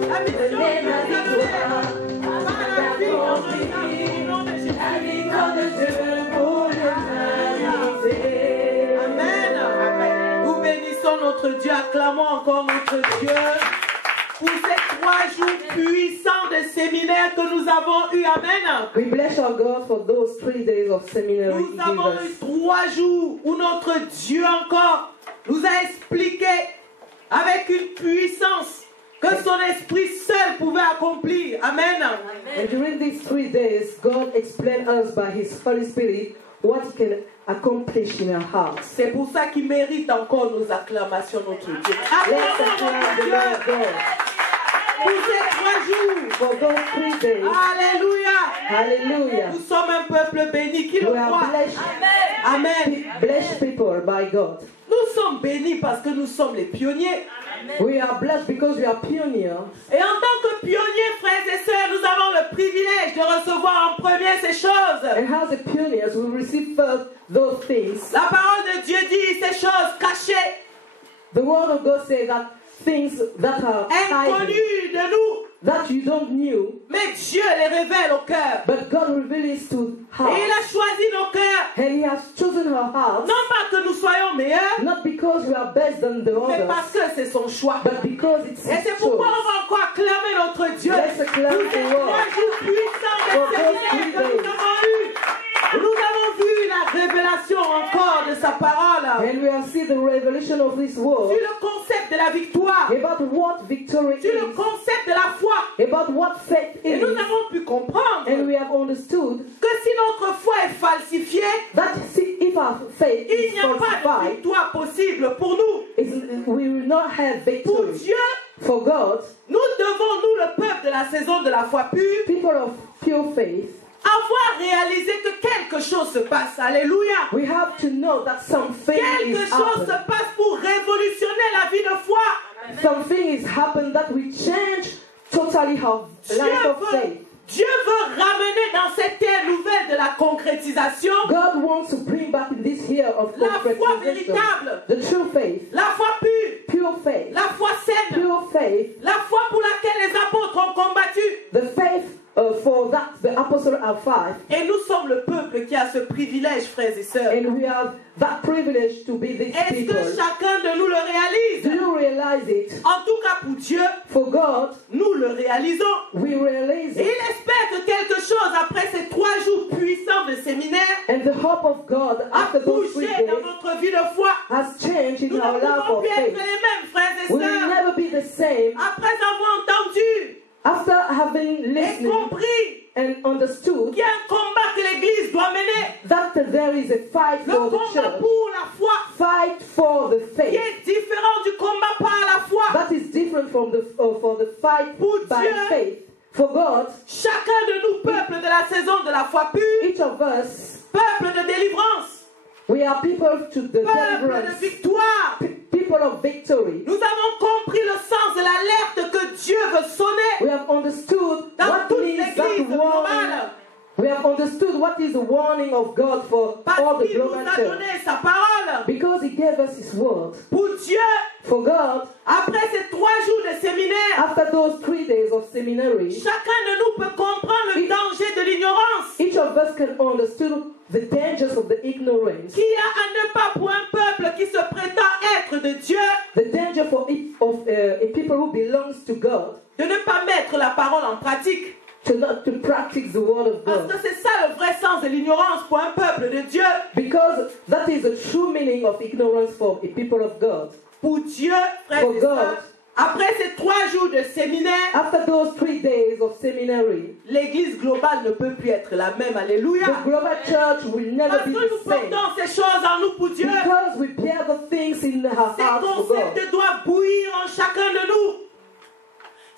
La mission Amen. Nous bénissons notre Dieu, acclamons encore notre Dieu pour ces 3 jours puissants de séminaire que nous avons eu. Amen. We bless our God for those 3 days of seminary. Nous avons eu 3 jours où notre Dieu encore nous a expliqué avec une puissance que son esprit seul pouvait accomplir. Amen. And during these 3 days, God explained us by His Holy Spirit what He can accomplish in our hearts. C'est pour ça qu'il mérite encore nos acclamations, notre Dieu. Let's acclaim the Lord God. Pour ces 3 jours. For those 3 days. Alléluia. Hallelujah. Nous sommes un peuple béni qui le We are croit. blessed. Amen. Blessed people by God. Nous sommes bénis parce que nous sommes les pionniers. We are blessed because we are pioneers. Et en tant que pionniers, frères et sœurs, nous avons le privilège de recevoir en premier ces choses. And as the pioneers, we receive first those things. La parole de Dieu dit ces choses cachées, The word of God says that things that are hidden, inconnues de nous, that you don't know, mais Dieu les révèle au cœur. but God reveals to Et il hearts. a choisi nos cœurs, And He has chosen our hearts, non pas que nous soyons meilleurs, not because we are better than the mais others, parce que c'est son choix. but because it's Et c'est His pourquoi on choice. va encore acclamer notre Dieu. Let's acclaim Pour the ces Lord. 3 jours puissants de For those séminaire 3 que nous days. avons eus. Nous avons vu la révélation encore de sa parole. And we have seen the revelation of this Sur word le concept de la victoire. about what victory Sur le is, concept de la foi. about what faith Et is. nous avons pu comprendre And we have understood que si notre foi est falsifiée, that if our faith il is n'y a pas de falsified, victoire possible pour nous. we will not have Pour victory. Dieu, For God, nous devons, nous le peuple de la saison de la foi pure, people of pure faith, avoir réalisé que quelque chose se passe. Alléluia. we have to know that something Quelque is chose se happening. passe pour révolutionner la vie de foi. Something is happened that will change totally our life of faith. Dieu veut ramener dans cette ère nouvelle de la concrétisation God wants to bring back in this year of la foi concretization véritable, the true faith, la foi pure, pure faith, la foi saine, pure faith, la foi pour laquelle les apôtres ont combattu. the faith for that the apostles have fight. Et nous sommes le peuple qui a ce privilège, frères et sœurs. And we have that privilege to be these Est-ce people. que chacun de nous le réalise? Do you realize it? En tout cas pour Dieu, For God, nous le réalisons. we realize Et it. il espère que quelque chose après ces 3 jours puissants de séminaire And the hope of God a after those 3 bougé dans days notre vie de foi. has changed in Nous our ne life pouvons of plus être faith. les mêmes, frères et We will sœurs, never be the same après avoir entendu after having et listened compris and understood qu'il y a un combat que l'Église doit mener. that there is a fight Le for the combat church, pour la foi, fight for the qui faith. est différent du combat par la foi. That is different from the for the fight Pour by Dieu. faith. For God, Chacun de nous, peuple de la saison de la foi pure, each of us, peuple de délivrance, we are people to the peuple de deliverance, victoire. people of victory. Nous avons compris le sens de l'alerte que Dieu veut sonner We have understood dans what toute means that l'Église warning. globale. We have understood what is the warning of God for Parce all the qu'il nous global a church. donné sa parole. Because He gave us His word. Pour Dieu, For God, après ces 3 jours de séminaire, after those 3 days of seminary, chacun de nous peut comprendre le danger de l'ignorance each of us can understand the dangers of the ignorance, qu'il y a à ne pas pour un peuple qui se prétend être de Dieu, the danger for a people who belongs to God de ne pas mettre la parole en pratique. to not to practice the word of Parce God. que c'est ça le vrai sens de l'ignorance pour un peuple de Dieu. Because that is the true meaning of ignorance for a people of God. Pour Dieu, frères For et God. sœurs, après ces 3 jours de séminaire, After those 3 days of seminary, l'Église globale ne peut plus être la même. Alléluia. the global church will never Parce be que the nous same. portons ces choses en nous pour Dieu. Because we bear the things in our Ces hearts for God. concepts doivent bouillir en chacun de nous.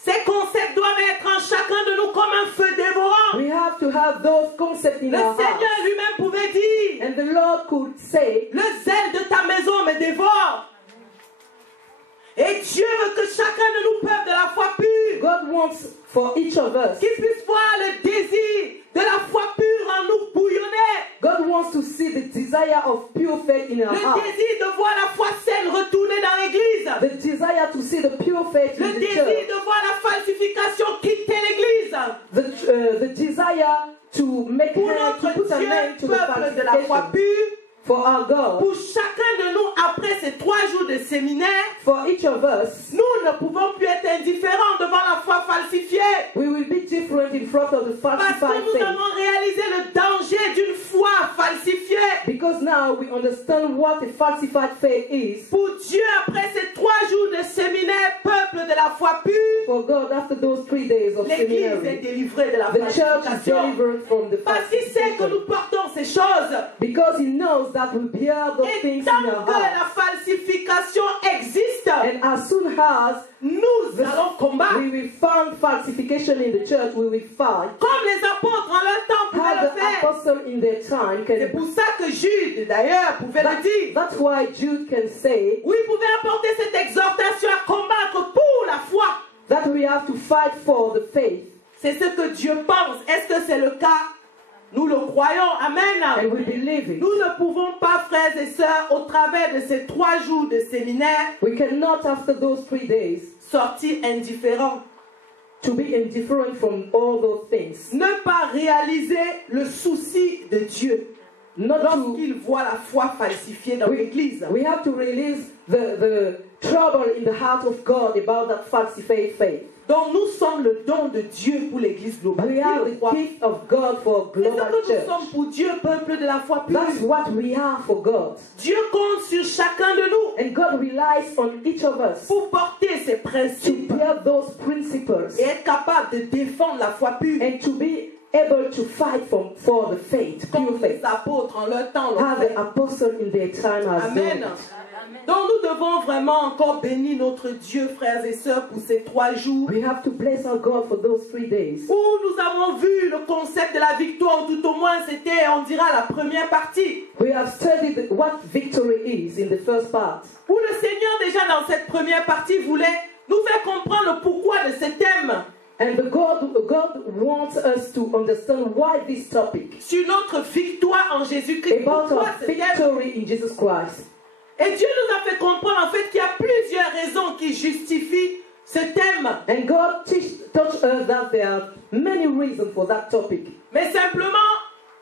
Ces concepts doivent être en chacun de nous comme un feu dévorant. We have to have those concepts in Le our Seigneur hearts. lui-même pouvait dire, And the Lord could say, le zèle de ta maison me dévore. Et Dieu veut que chacun de nous, peuple de la foi pure, God wants for each of us, qu'il puisse voir le désir de la foi pure en nous bouillonner. God wants to see the desire of pure faith in our Le hearts. désir de voir la foi saine retourner dans l'église. The desire to see the pure faith Le in the désir church. de voir la falsification foi pure, for our God, pour chacun de nous, après ces 3 jours de séminaire, for each of us, nous ne pouvons plus être indifférents devant la foi falsifiée. we will be different in front of the Parce que falsified nous faith. avons réalisé le danger d'une foi falsifiée. Because now we understand what a falsified faith is. Pour Dieu, après ces 3 jours de séminaire, peuple de la foi pure, For God, after those 3 days of l'Église est seminary, délivrée de la the church is falsification. delivered from the Parce qu'il sait que falsification. nous portons ces choses. Because He knows that we bear those Et things in tant our que heart. la falsification existe, And as soon as nous allons combattre. we will find falsification in the church, we will fight. Comme les apôtres en leur temps pouvaient How le the faire. apostle in their time C'est can. pour ça que Jude, d'ailleurs, pouvait le dire. That's why Jude can say Oui, il pouvait apporter cette exhortation à combattre pour la foi. that we have to fight for the faith. C'est ce que Dieu pense. Est-ce que c'est le cas? Nous le croyons. Amen. And we believe it. Nous ne pouvons pas, frères et sœurs, au travers de ces 3 jours de séminaire, We cannot, after those 3 days, sortir indifférents. to be indifferent from all those things. Ne pas réaliser le souci de Dieu Not to, lorsqu'il voit la foi falsifiée dans l'Église. we have to release the trouble in the heart of God about that falsified faith. Donc nous sommes le don de Dieu pour l'Église globale. We are Qui le the croit? gift of God for C'est ce global que nous church. sommes pour Dieu, peuple de la foi pure. That's what we are for God. Dieu compte sur chacun de nous And God relies on each of us pour porter ses to principes bear those principles et être capable de défendre la foi pure. and to be able to fight for the faith, pure Comme faith. les apôtres en leur temps l'ont How fait. the apostle in their time has done Amen. it. Donc nous devons vraiment encore bénir notre Dieu, frères et sœurs, pour ces 3 jours We have to bless our God for those 3 days. où nous avons vu le concept de la victoire, ou tout au moins c'était, on dira, la première partie. We have studied what victory is in the first part. Où le Seigneur déjà dans cette première partie voulait nous faire comprendre le pourquoi de ce thème And God wants us to understand why this topic, sur notre victoire en Jésus-Christ. about Pourquoi our ce thème? victory in Jesus Christ. Et Dieu nous a fait comprendre en fait qu'il y a plusieurs raisons qui justifient ce thème. And God taught us that there are many reasons for that topic. Mais simplement,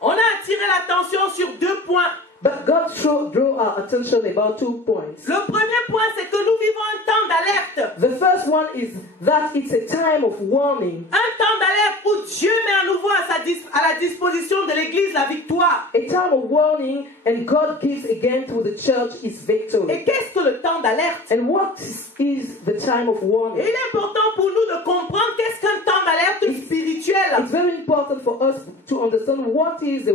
on a attiré l'attention sur 2 points. But God drew our attention about 2 points. Le premier point, c'est que nous vivons un temps d'alerte. The first one is that it's a time of warning, Un temps d'alerte où Dieu met à nouveau à la disposition de l'Église la victoire. a time of warning, and God gives again to the church its Et victory. qu'est-ce que le temps d'alerte? And what is the time of Et warning? il est important pour nous de comprendre qu'est-ce qu'un temps d'alerte spirituel. It's very important for us to understand what is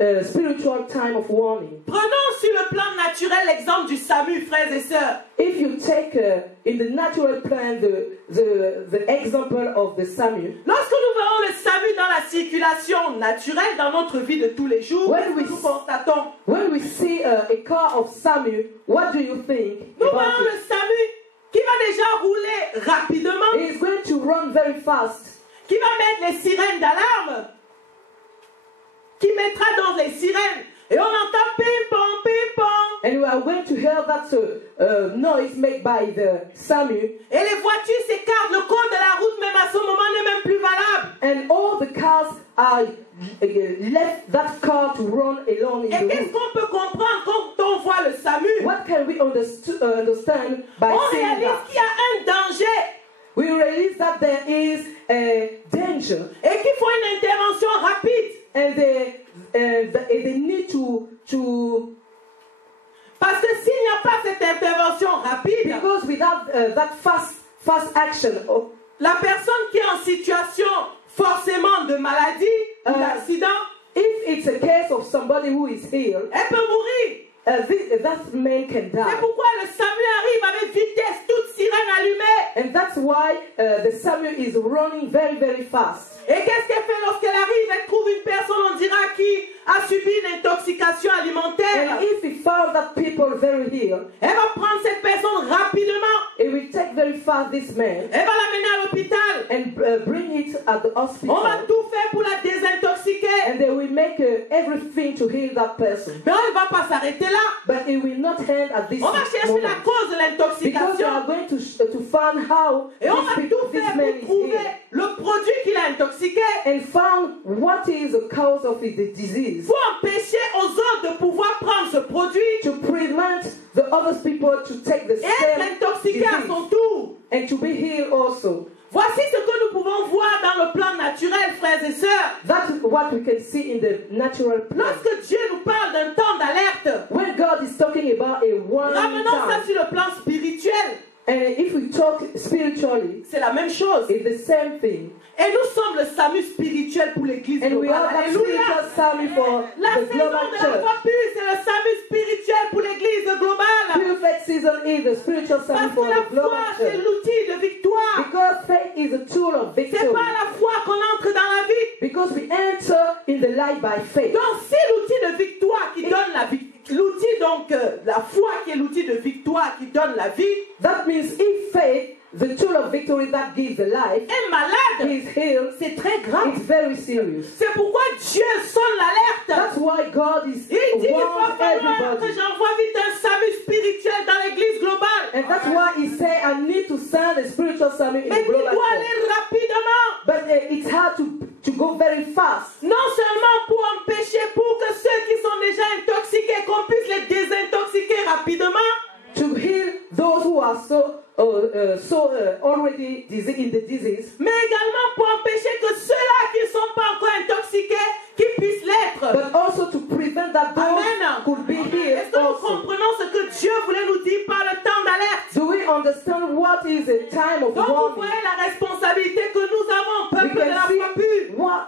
a spiritual time of warning. Prenons sur le plan naturel l'exemple du SAMU, frères et sœurs. If you take in the natural plan the example of the SAMU, Lorsque nous verrons le SAMU dans la circulation naturelle dans notre vie de tous les jours, When qu'est-ce we que nous constatons? when we see a car of SAMU, what do you think Nous about verrons it? le SAMU qui va déjà rouler rapidement, It is going to run very fast. qui va mettre les sirènes d'alarme, qui mettra donc les sirènes. Et on entend ping-pong, ping-pong. And we are going to hear that noise made by the SAMU. Et les voitures s'écartent, le code de la route même à ce moment n'est même plus valable. And all the cars are left that car to run along in Et the qu'est-ce road. qu'on peut comprendre quand on voit le SAMU? What can we understand by On seeing réalise that? qu'il y a un danger We realize that there is a danger, et qu'il faut une intervention rapide. and they need to Parce que s'il n'y a pas cette intervention rapide, because without that fast action, la personne qui est en situation forcément de maladie ou d'accident, if it's a case of somebody who is ill, elle peut mourir. that man can C'est die. pourquoi le SAMU arrive avec vitesse, toute sirène allumée. And that's why the SAMU is running very, very fast. Et qu'est-ce qu'elle fait lorsqu'elle arrive? Elle trouve une personne, on dira, qui a subi une intoxication alimentaire. And if we found that people very ill, Elle va prendre cette personne rapidement. it will take very fast this man Elle va l'amener à l'hôpital. and bring it at the On va hospital. tout faire pour la désintoxiquer. And they will make everything to heal that person. Mais on ne va pas s'arrêter là. But it will not end at this On va chercher la moment. cause de Because they l'intoxication. are going to find how Et on va tout this faire man pour is trouver ill. le produit qui l'a intoxiqué. intoxiqué, and found what is the cause of the disease pour empêcher aux autres de pouvoir prendre ce produit to prevent the other people to take the et être same intoxiqués à son disease tour. and to be healed also. Voici ce que nous pouvons voir dans le plan naturel, frères et sœurs. That's what we can see in the natural plan. Lorsque Dieu nous parle d'un temps d'alerte, When God is talking about a warning ramenons ça time, sur le plan spirituel. and if we talk spiritually, C'est la même chose. it's the same thing. Et nous sommes le salut spirituel pour l'église And we globale. have that Alléluia. spiritual salary for La the saison global de la church. foi pure, c'est le salut spirituel pour l'église globale. Pure faith season is the spiritual salary Parce for que la the global foi, c'est church. l'outil de victoire. Because faith is a tool of C'est victory. pas la foi qu'on entre dans la vie. Because we enter in the light by faith. Donc c'est l'outil de victoire qui donne la vie. L'outil donc, la foi qui est l'outil de victoire qui donne la vie. That means if faith, the tool of victory that gives the life, Est malade. is healed, C'est très grave. it's very serious. C'est pourquoi Dieu sonne l'alerte. That's why God is Il dit qu'il va warned falloir que everybody. j'envoie vite un salut spirituel dans l'église globale. And that's why he said, I need to send a spiritual summit in Mais the il global doit church. aller rapidement. But it's hard to go very fast. Non seulement pour empêcher, pour que ceux qui sont déjà intoxiqués, qu'on puisse les désintoxiquer rapidement, To heal those who are already in the disease, mais également pour empêcher que ceux-là qui ne sont pas encore intoxiqués, qu'ils puissent l'être. but also to prevent that those Amen. could be Est-ce healed que nous also. comprenons ce que Dieu voulait nous dire par le temps d'alerte? Do we understand what is a time of Donc vous warning? voyez la responsabilité que nous avons, We peuple de la can foi pure. see what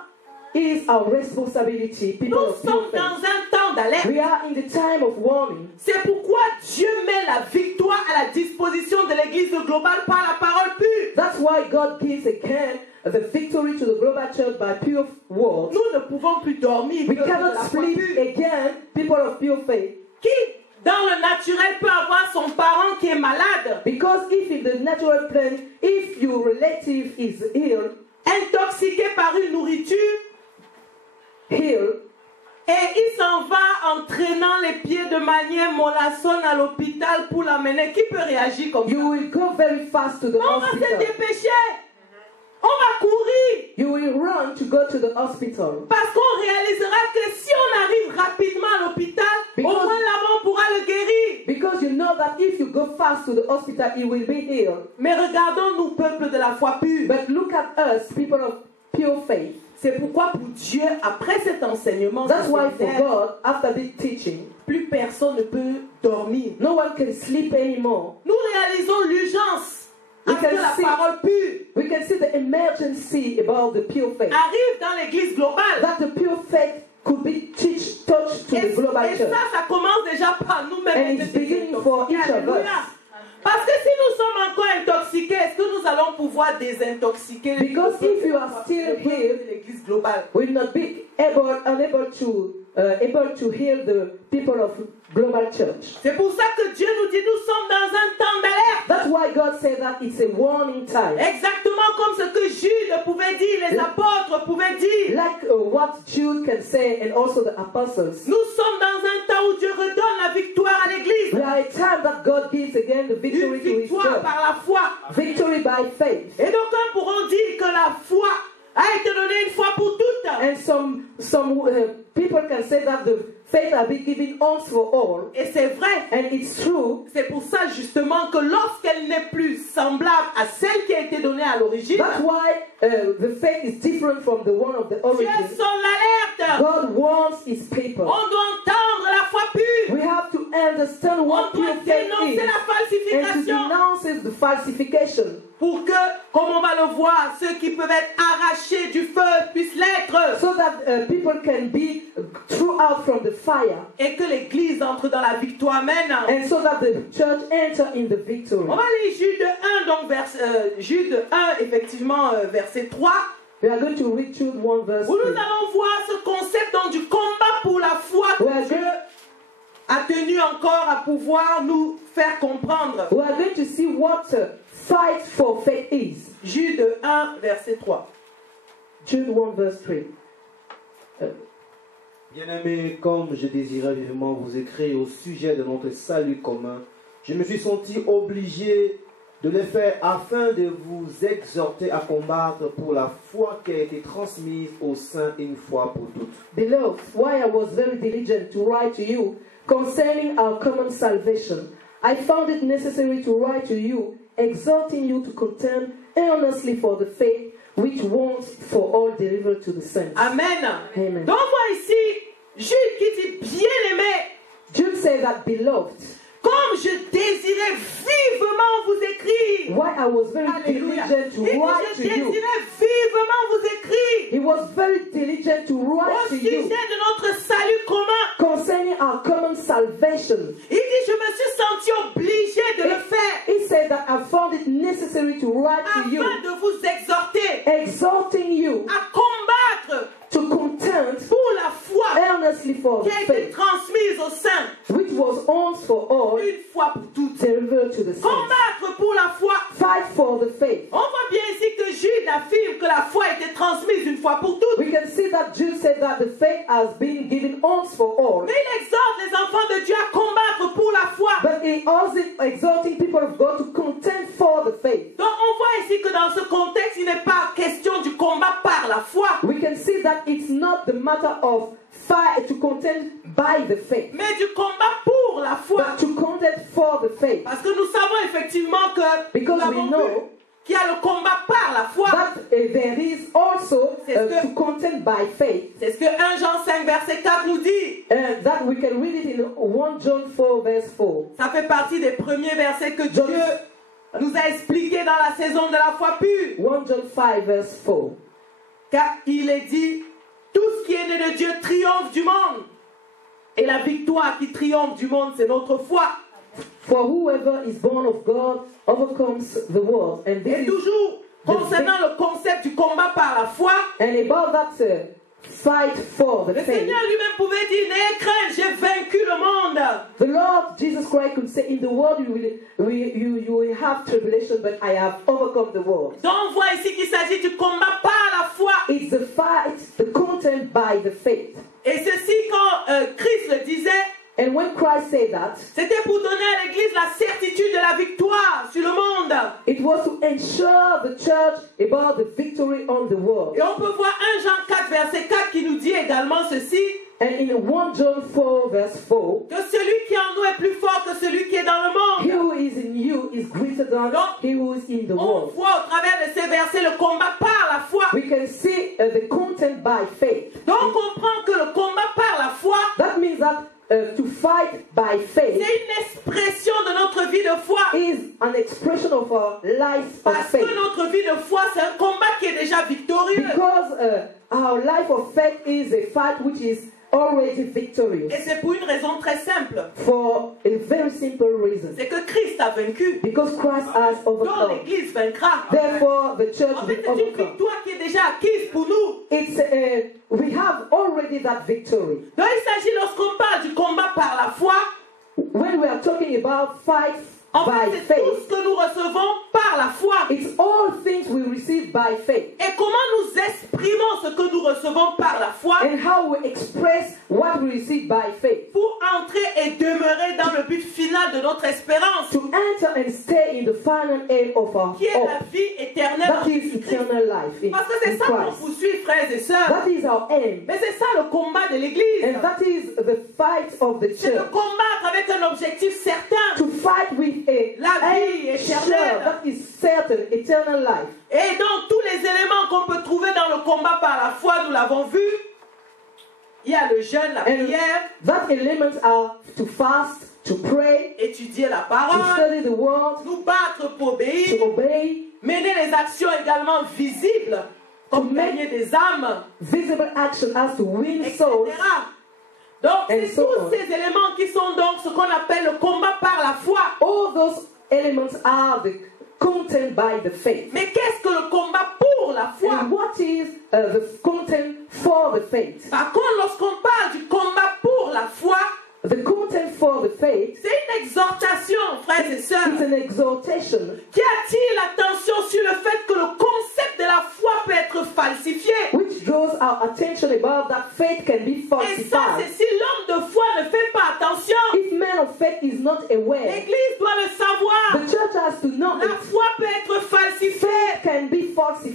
is our responsibility, people Nous of pure sommes faith. dans un temps d'alerte. We are in the time of warning. C'est pourquoi Dieu met la victoire à la disposition de l'église globale par la parole pure. That's why God gives again the victory to the global church by pure words. Nous ne pouvons plus dormir, We peuple de la cannot foi sleep pure. again, people of pure faith. Qui, dans le naturel, peut avoir son parent qui est malade, Because if in the natural plane, if your relative is ill, intoxiqué par une nourriture, healed, et il s'en va en traînant les pieds de manière mollassonne à l'hôpital pour l'amener, qui peut réagir comme ça? you will go very fast to the On va se hospital. dépêcher. On va courir. You will run to go to the hospital. Parce qu'on réalisera que si on arrive rapidement à l'hôpital, au Because- moins là-bas on pourra le guérir. Because you know that if you go fast to the hospital, you will be healed. Mais regardons-nous, peuple de la foi pure. But look at us, people of pure faith. C'est pourquoi pour Dieu, après cet enseignement, That's sur why cette for terre, God, after this teaching, plus personne ne peut dormir. no one can sleep anymore. Nous réalisons l'urgence à We ce que can la see- parole pure We can see the emergency about the pure faith. arrive dans l'église globale. That the pure faith could be touched to the global Et church. ça commence déjà par nous-mêmes. And de it's beginning for désintoxiquer. each of us. Alléluia. Parce que si nous sommes encore intoxiqués, est-ce que nous allons pouvoir désintoxiquer Because if you are still le peuple here, de l'église globale? will not be unable to heal the people of global church. C'est pour ça que Dieu nous dit, nous sommes dans un temps d'alerte. That's why God said that it's a warning time. Exactement comme ce que Jude pouvait dire, les apôtres pouvaient dire. Like what Jude can say and also the apostles. Nous sommes dans un temps où Dieu redonne la victoire à l'église. We are a time that God gives again the Une victory to his victoire church. par la foi. Victory by faith. Et donc, pourront dire que la foi a été donnée une fois pour toutes. And some people can say that the faith has been given once for all. Et c'est vrai. And it's true. C'est pour ça justement que lorsqu'elle n'est plus semblable à celle qui a été donnée à l'origine, That's why the faith is different from the one of the Dieu origin. sonne l'alerte. God wants his people. On doit entendre la foi pure. We have to understand On what doit pure faith dénoncer is la and to falsification. denounce the falsification. Pour que, comme on va le voir, ceux qui peuvent être arrachés du feu puissent l'être. So that people can be thrown out from the fire. Et que l'église entre dans la victoire. Amen. And so that the church enter in the victory. On va lire Jude 1, donc Jude 1, effectivement, verset 3. We are going to read Jude 1 verse Où nous 3. allons voir ce concept donc, du combat pour la foi que We are Dieu going- a tenu encore à pouvoir nous faire comprendre. We are going to see what fight for faith is. Jude 1, verset 3. Jude 1 verse 3. Bien-aimés, comme je désirais vivement vous écrire au sujet de notre salut commun, je me suis senti obligé de les faire afin de vous exhorter à combattre pour la foi qui a été transmise aux saints une fois pour toutes. Beloved, why I was very diligent to write to you concerning our common salvation, I found it necessary to write to you, exhorting you to contend earnestly for the faith which once for all delivered to the saints. Amen. Amen. Donc on voit ici Jude qui dit bien-aimé, Jude says that, beloved, comme je désirais vivement vous écrire. why I was very Alléluia. diligent to Il dit, write je to you. désirais vivement vous écrire He was very diligent to au write to sujet you de notre salut commun. concerning our common salvation. Il dit, je me suis senti obligé de le faire He said that I found it necessary to write to you, afin de vous exhorter exhorting you à combattre to contend pour la foi earnestly for qui the a été faith transmise aux saints which was once for all une fois pour toutes. delivered to the saints. Combattre pour la foi. Fight for the faith. On voit bien ici que Jude affirme que la foi a été transmise une fois pour toutes. We can see that Jude said that the faith has been given once for all. Mais il exhorte les enfants de Dieu à combattre pour la foi. But he also exhorting people of God to contend for the faith. Donc on voit ici que dans ce contexte, il n'est pas question du combat par la foi, We can see that it's not the matter of fight to contend by the faith, mais du combat pour la foi. but to contend for the faith. Parce que nous savons effectivement que Because nous we avons know vu qu'il y a le combat par la foi. That there is also C'est ce que- to contend by faith. C'est ce que 1 Jean 5 verset 4 nous dit. That we can read it in 1 John 4 verse 4. Ça fait partie des premiers versets que John- Dieu nous a expliqués dans la saison de la foi pure. 1 John 5 verse 4. Car il est dit, tout ce qui est né de Dieu triomphe du monde. Et la victoire qui triomphe du monde, c'est notre foi. For whoever is born of God overcomes the world. And Et this is, toujours, concernant le concept du combat par la foi, and about that fight for the le faith. Seigneur lui-même pouvait dire, n'ayez crainte, j'ai vaincu le monde. The Lord Jesus Christ could say, in the world you will have tribulation, but I have overcome the world. Donc on voit ici qu'il s'agit du combat par la foi. It's the fight, the content by the faith. Et ceci, quand Christ le disait, And when Christ said that, c'était pour donner à l'Église la certitude de la victoire sur le monde. it was to ensure the church about the victory on the world. Et on peut voir 1 Jean 4 verset 4 qui nous dit également ceci, And in 1 John 4 verse 4, que celui qui est en nous est plus fort que celui qui est dans le he monde. who is in you is greater than he who is in the On world. voit au travers de ces versets le combat par la foi. We can see the content by faith. Donc on comprend que le combat par la foi, That means that to fight by faith c'est une expression de notre vie de foi. is an expression of our life of Parce que faith. notre vie de foi, c'est un combat qui est déjà victorieux. Because our life of faith is a fight which is already victorious. Et c'est pour une raison très simple. For a very simple reason. C'est que Christ a vaincu. Because Christ has Donc overcome. l'Église vaincra. Therefore, the church En fait, will c'est une overcome. victoire qui est déjà acquise pour nous. It's we have already that victory. Donc il s'agit, lorsqu'on parle du combat par la foi, When we are talking about fight en by fait, c'est tout faith, ce que nous recevons par la foi. it's all things we receive by faith. Et comment nous exprimons ce que nous recevons par la foi And how we express what we receive by faith. pour entrer et demeurer dans le but final de notre espérance, To enter and stay in the final aim of our qui est la hope. vie éternelle. That is eternal life in, Parce que c'est in ça qu'on Christ. poursuit, frères et sœurs. That is our aim. Mais c'est ça le combat de l'Église. And that is the fight of the C'est de church. combattre avec un objectif certain. To fight with La vie a éternelle. sure that is certain, eternal life. Et donc tous les éléments qu'on peut trouver dans le combat par la foi, nous l'avons vu. Il y a le jeûne, la And prière, that elements are to fast, to pray, étudier la to parole, study the word, nous battre pour obéir, to obey, mener les actions également visibles, comme make- gagner des âmes, visible action as to win etc. souls. Donc And c'est so tous on. ces éléments qui sont donc ce qu'on appelle le combat par la foi. All those elements are the content by the faith. Mais qu'est-ce que le combat pour la foi? And what is the content for the faith? Par contre, lorsqu'on parle du combat pour la foi, The content for the faith c'est une exhortation, frères et is sœurs, an exhortation qui attire l'attention sur le fait que le concept de la foi peut être falsifié. which draws our attention about that faith can be Et ça, falsified. c'est si l'homme de foi ne fait pas attention. If man of faith is not aware, L'Église doit le savoir. the church has to know La it. foi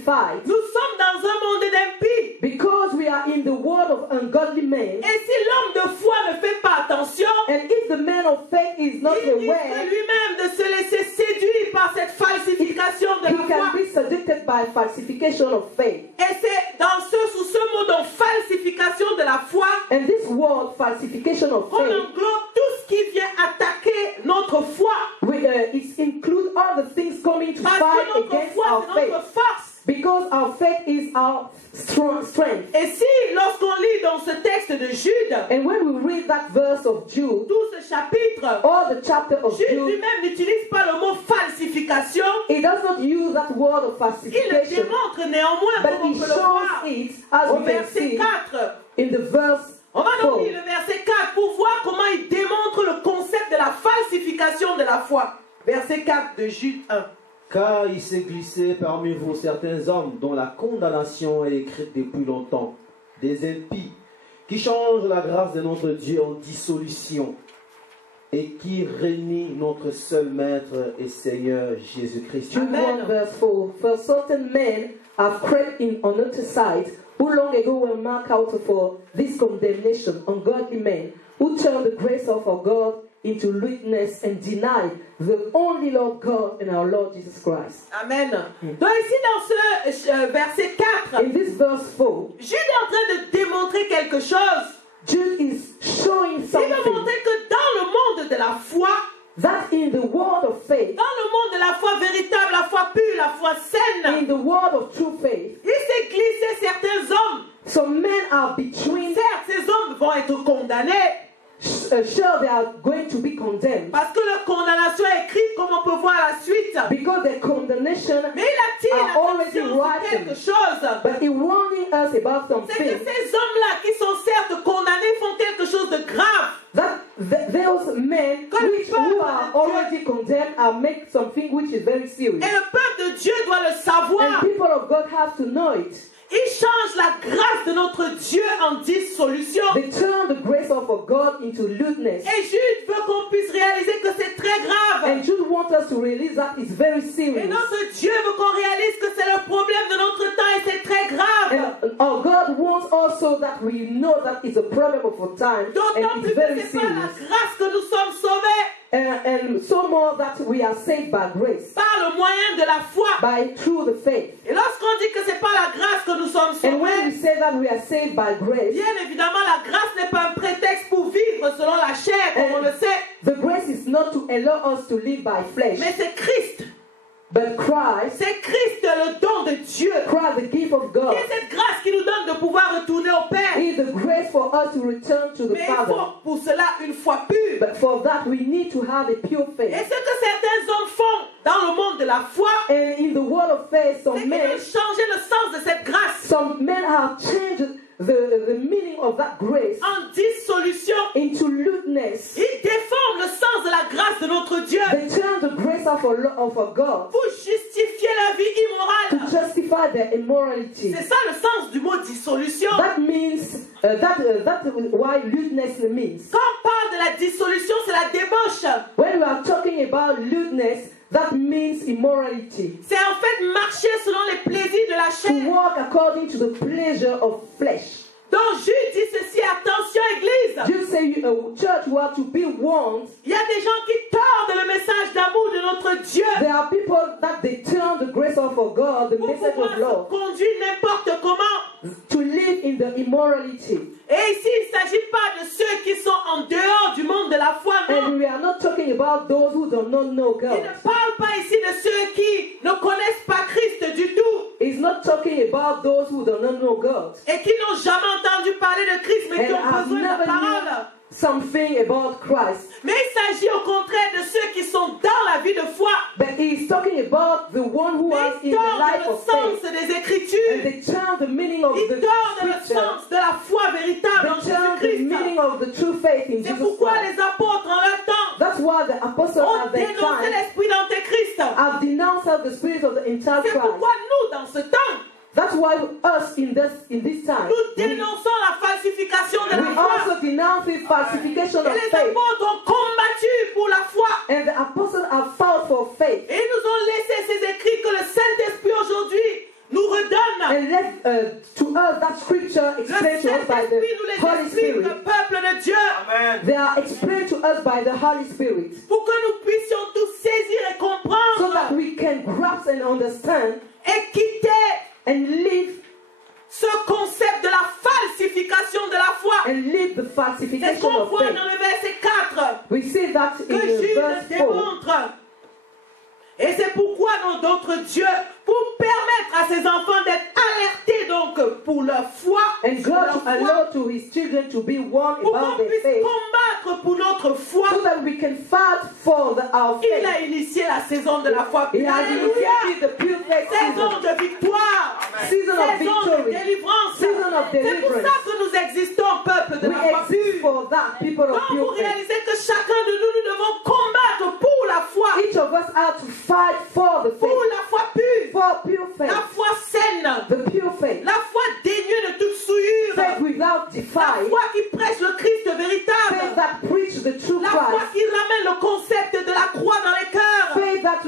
fight. Nous sommes dans un monde d'impies. Because we are in the world of ungodly men. Et si l'homme de foi ne fait pas attention, And if the man of faith is not il risque aware, lui-même de se laisser séduire par cette falsification de he la can foi. be subjected by falsification of faith. Et c'est sous ce mot de falsification de la foi And this word, falsification of qu'on faith, englobe tout ce qui vient attaquer notre foi. it includes all the things coming to Parce fight que notre against foi, our c'est notre faith. force. Because our faith is our strength. Et si, lorsqu'on lit dans ce texte de Jude, And when we read that verse of Jude, tout ce chapitre, or the chapter of Jude Jude, lui-même n'utilise pas le mot falsification. it does not use that word of Il le falsification, démontre néanmoins, but comme on it peut le voir. shows it, as Au we can verset see, 4, in the verse on va donc 4. lire le verset 4 pour voir comment il démontre le concept de la falsification de la foi. Verset 4 de Jude 1. Car il s'est glissé parmi vous certains hommes dont la condamnation est écrite depuis longtemps, des impies, qui changent la grâce de notre Dieu en dissolution et qui renient notre seul Maître et Seigneur Jésus-Christ. Jude 1 verse 4. For certain men have crept in on other side, who long ago were marked out for this condemnation, ungodly men, who turned the grace of our God into lewdness and denied the only Lord God and our Lord Jesus Christ. Amen. Donc ici dans ce verset 4, In this verse 4, Jude est en train de démontrer quelque chose. Jude is showing Il veut something montrer que dans le monde de la foi, that in the world of faith, dans le monde de la foi véritable, la foi pure, la foi saine, in the world of true faith, il s'est glissé certains hommes. some men are between. Certes, ces hommes vont être condamnés Sure, they are going to be condemned parce que leur condamnation est écrite comme on peut voir à la suite. because their condemnation. Mais il attire are already l'attention sur written. quelque chose. But in warning us about C'est que something, ces hommes-là qui sont certes condamnés font quelque chose de grave. that those men who are already condemned are make something which is very serious. Et le peuple de Dieu doit le And savoir. people of God have to know it. Il change la grâce de notre Dieu en dissolution. They turn the grace of our God into lewdness. Et Jude veut qu'on puisse réaliser que c'est très grave. And Jude wants us to realize that it's very Et serious. notre Dieu veut qu'on réalise que c'est le problème de notre temps et c'est très grave. And our God wants also that we know that it's a problem of our time D'autant and plus it's que very c'est par la serious. grâce que nous sommes sauvés. And so more that we are saved by grace, Par le moyen de la foi. through the faith. Et lorsqu'on dit que c'est par la grâce que nous sommes And when we sauvés, say that we are saved by grace, bien évidemment, la grâce n'est pas un prétexte pour vivre selon la chair, comme on le sait. the grace is not to allow us to live by flesh, Mais c'est Christ. but Christ, C'est Christ le don de Dieu. Christ, the gift of God, Et cette grâce qui nous donne de pouvoir retourner au Père. is the grace for us to return to the Mais il Father. faut pour cela une foi pure. But for that, we need to have a pure Et faith. ce que certains hommes font dans le monde de la foi, And in the world of faith, c'est some qu'ils men, veulent changer le sens de cette grâce have changed the meaning of that grace en dissolution. into lewdness. Ils déforment le sens de la grâce de notre Dieu They turn the grace of our God pour justifier la vie to immorale. justify their immorality. C'est ça le sens du mot dissolution. That means that's why lewdness means. Quand on parle de la dissolution, c'est la débauche. When we are talking about lewdness, that means immorality. C'est en fait marcher selon les plaisirs de la To chair. walk according to the pleasure of flesh. Donc Jude dit ceci, attention Église. You say church, you have to be warned. Il y a des gens qui tordent le message d'amour de notre Dieu There are people that they turn the grace of our God, the pour message pouvoir of se love, conduire n'importe comment. to live in the immorality. Et ici, il ne s'agit pas de ceux qui sont en dehors du monde de la foi, non. And we are not talking about those who do not know Il God. ne parle pas ici de ceux qui ne connaissent pas Christ du tout He's not talking about those who do not know God et qui n'ont jamais entendu parler de Christ, mais qui and ont have besoin de la never parole. known something about Christ. Mais il s'agit au contraire de ceux qui sont dans la vie de foi. But he's talking about the one who Mais is ils in the tordent life le of sens faith. des And Écritures. they turn the meaning of Ils the tordent le scripture. sens de la foi véritable en They turn the Jésus-Christ. meaning of the true faith in C'est Jesus pourquoi Christ. les apôtres en leur temps That's why the apostles ont at their dénoncé time l'esprit d'Antéchrist. have denounced out the spirit of the C'est Antichrist. pourquoi nous, dans ce temps, That's why us in this time, nous dénonçons la falsification de we la foi. also denounce the falsification Et of les faith. apôtres ont combattu pour la foi. And the apostles have fought for faith. Et ils nous ont laissé ces écrits que le Saint-Esprit aujourd'hui nous redonne. And let to us that scripture Le explained to us by Saint-Esprit nous the les Holy explique, le Spirit. peuple de Dieu, They are explained to us by the Holy Spirit, pour que nous puissions tous saisir et so comprendre that we can grasp and understand et quitter and live ce concept de la falsification de la foi. and live the C'est ce falsification qu'on of voit faith. dans le verset 4 We see that in que Jude verse 4. démontre. Et c'est pourquoi notre Dieu, pour permettre à ses enfants d'être alertés donc pour leur foi, And sur God leur to foi, allow to His children to be warned pour about qu'on their puisse faith, combattre pour notre foi, so that we can fight for our il faith. a initié la saison de la foi. He has Alléluia! initiated the pure faith Saison season, de victoire, season of saison de victory, délivrance. season of C'est pour ça deliverance. que nous existons, peuple de We la foi exist pure. for that, people of Donc vous pure faith. réalisez que chacun de nous, nous devons combattre pour la foi, Each of us are to fight for the pour faith, la foi pure, for pure la faith, foi saine, the pure faith, la foi dénuée de toute souillure, faith without la defile, foi qui prêche le Christ faith véritable, that preach the true la foi Christ, qui ramène le concept de la croix dans les cœurs, faith that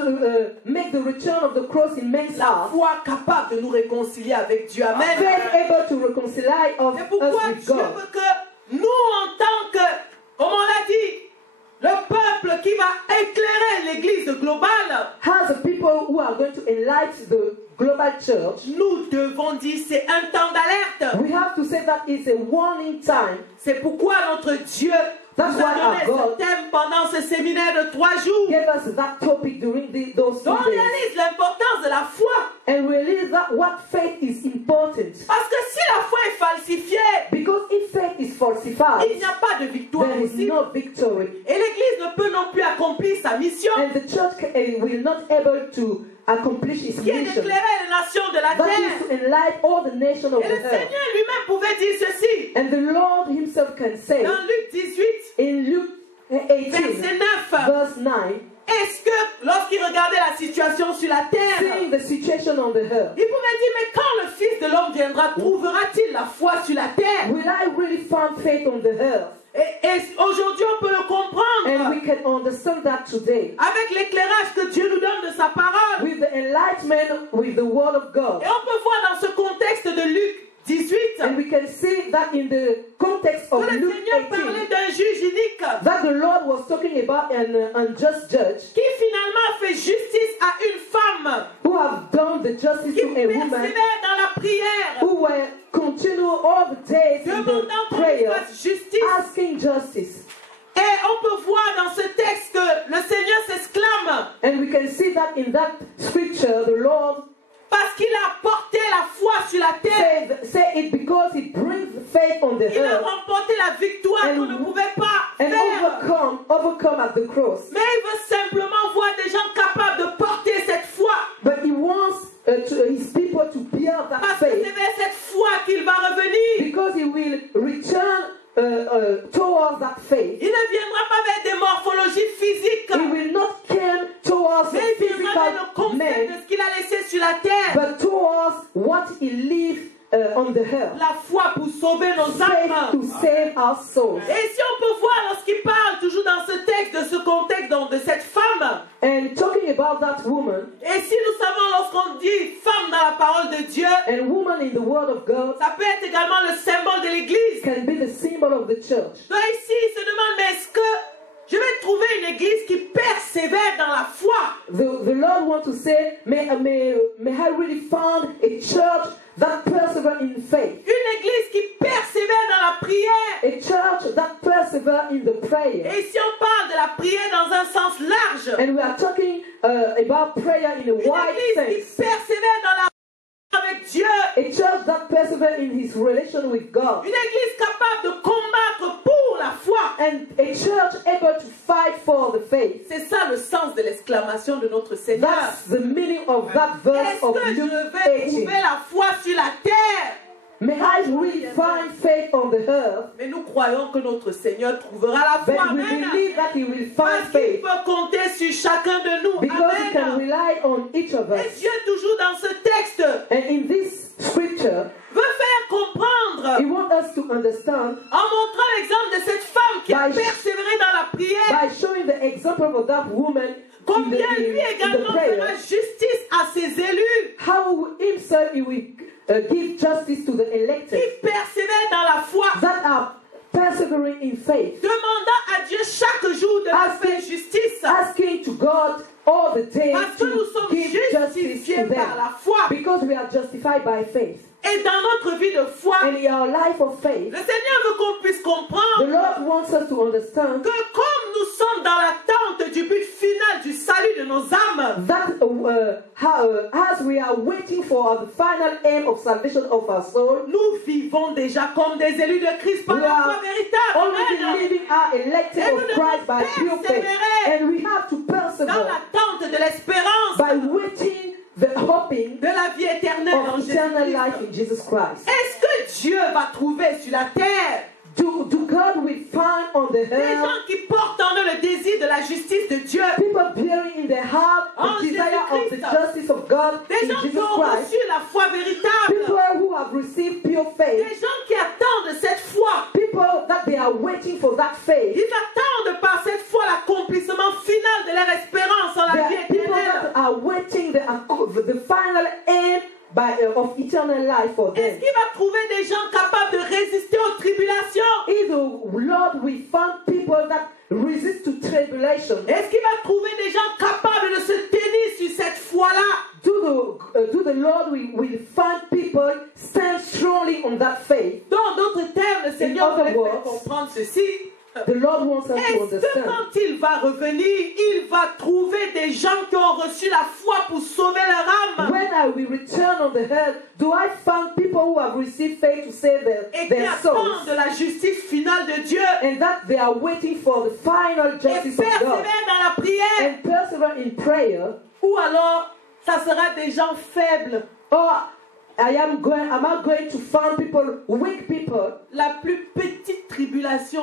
make the return of the cross in men's la hearts, foi capable de nous réconcilier avec Dieu. Amen. faith able to reconcile C'est us pourquoi with Dieu God. veut que nous, en tant que, comme on l'a dit, le peuple qui va éclairer l'église globale, As a people who are going to enlighten the global church, nous devons dire c'est un temps d'alerte. we have to say that it's a warning time. C'est pourquoi notre Dieu That's nous a why donné our God ce thème pendant ce séminaire de 3 jours. Gave us that topic during those 2 On days. réalise l'importance de la foi. And realize that what faith is important. Parce que si la foi est falsifiée, Because if faith is il falsified, n'y a pas de victoire there is possible. no victory. Et l'Église ne peut non plus accomplir sa mission, And the church will not able to accomplish its qui est mission. d'éclairer les nations de la That is terre. to enlighten all the nations of Et the le earth. Seigneur lui-même pouvait dire ceci. And the Lord himself can say Dans Luc 18, in Luke 18, verset 9, verse 9, est-ce que lorsqu'il regardait la situation sur la terre, seeing the situation on the earth, il pouvait dire, mais quand le Fils de l'homme viendra, trouvera-t-il la foi sur la terre? will I really find faith on the earth? Et aujourd'hui, on peut le And comprendre we can understand that today. avec l'éclairage que Dieu nous donne de sa parole. With the enlightenment, with the word of God. Et on peut voir dans ce contexte de Luc 18 And we can see that in the context que of le Luke Seigneur 18, parlait d'un juge unique that the Lord was talking about an unjust judge qui finalement fait justice à une femme who have done the justice qui to a woman persévère dans la prière, who were continual all the days in demandant the qu'on lui prayer, fasse justice. asking justice. Et on peut voir dans ce texte que le Seigneur s'exclame And we can see that in that scripture, the Lord parce qu'il a porté la foi sur la terre. say it because he brings faith on the Il a earth remporté la victoire qu'on ne pouvait pas and faire. overcome at the cross. Mais il veut simplement voir des gens capables de porter cette foi. But he wants his people to bear that Parce que faith c'est vers cette foi qu'il va revenir. because he will return towards that faith. Il ne viendra pas vers des morphologies physiques. He will not come towards the Mais il viendra vers le physical concept de man, ce qu'il a laissé sur la terre. but towards what he lived on the earth. La foi pour sauver nos Faith âmes. to save our souls. Et si on peut voir lorsqu'il parle toujours dans ce texte, de ce contexte, donc de cette femme. And talking about that woman, Et si nous savons lorsqu'on dit femme dans la parole de Dieu, and woman in the word of God ça peut être également le symbole de l'église. can be the symbol of the church. Donc ici, il se demande, mais est-ce que je vais trouver une église qui persévère dans la foi? The Lord wants to say, may I really find a church that persevere in faith. Une église qui persévère dans la prière. A church that persevere in the prayer. Et ici, on parle de la prière dans un sens large. And we are talking about prayer in a Une wide église qui sense. persévère dans la avec Dieu. A church that persevere in his relation with God. Une église capable de combattre pour la foi. And a church able to fight for the faith. C'est ça le sens de l'exclamation de notre Seigneur. That's the meaning of that verse Est-ce of que je Luke vais 18. trouver la foi sur la terre? May I really find faith on the earth? Mais nous croyons que notre Seigneur trouvera la foi. But we Amen. believe that he will Parce find qu'il faith. peut compter sur chacun de nous. Because he can Amen. rely on each of Et us. Dieu, toujours dans ce texte, And in this scripture, veut faire comprendre he wants us to understand en montrant l'exemple de cette femme qui a By- persévéré dans la prière, by showing the example of that woman in combien lui the également fera prayer, justice à ses élus how himself he will give justice to the qui elected persévèrent dans la foi, that are persevering in faith, demandant à Dieu chaque jour de leur faire justice, asking to God all the day parce que nous to sommes give justice justifiés to par them, la foi. because we are justified by faith. Et dans notre vie de foi, And in our life of faith, le Seigneur veut qu'on puisse the comprendre Lord wants us to understand que comme nous sommes dans l'attente du but final du salut de nos âmes, that as we are waiting for the final aim of salvation of our soul, nous vivons déjà comme des élus de Christ par we la foi are véritable. already Amen. living our elected Et of nous Christ by devons pure faith. persévérer And we have to Dans persevere l'attente de l'espérance by waiting, the hoping de la vie éternelle en of eternal Jésus-Christ. life in Jesus Christ. Est-ce que Dieu va trouver sur la terre Do God will find on the des earth gens qui portent en eux le désir de la justice de Dieu, people bearing in their heart En the desire of the Jésus-Christ. justice of God des in gens qui Jesus ont Christ? reçu la foi véritable, People who have received pure des faith, gens qui attendent cette foi, people that they are waiting for that faith. ils attendent par cette foi l'accomplissement final de leur espérance en la There vie are people éternelle. that are waiting the final aim of eternal life for Est-ce them. qu'il va trouver des gens capables de résister aux tribulations? If the Lord will find people that resist to tribulation, Est-ce qu'il va trouver des gens capables de se tenir sur cette foi-là? do the Lord will find people stand strongly on that faith. Dans d'autres termes, le Seigneur other voulait faire words, comprendre ceci. The Lord wants us to Est-ce que understand. quand il va revenir, il va trouver des gens qui ont reçu la foi pour sauver leur âme When I will return on the earth, do I find people who have received faith to save et qui their souls, attendent de la justice finale de Dieu and that they are waiting for the final et justice of God, persévèrent dans la prière? and persevere in prayer? Ou alors, ça sera des gens faibles? Or am I going to find people, weak people? La plus petite tribulation,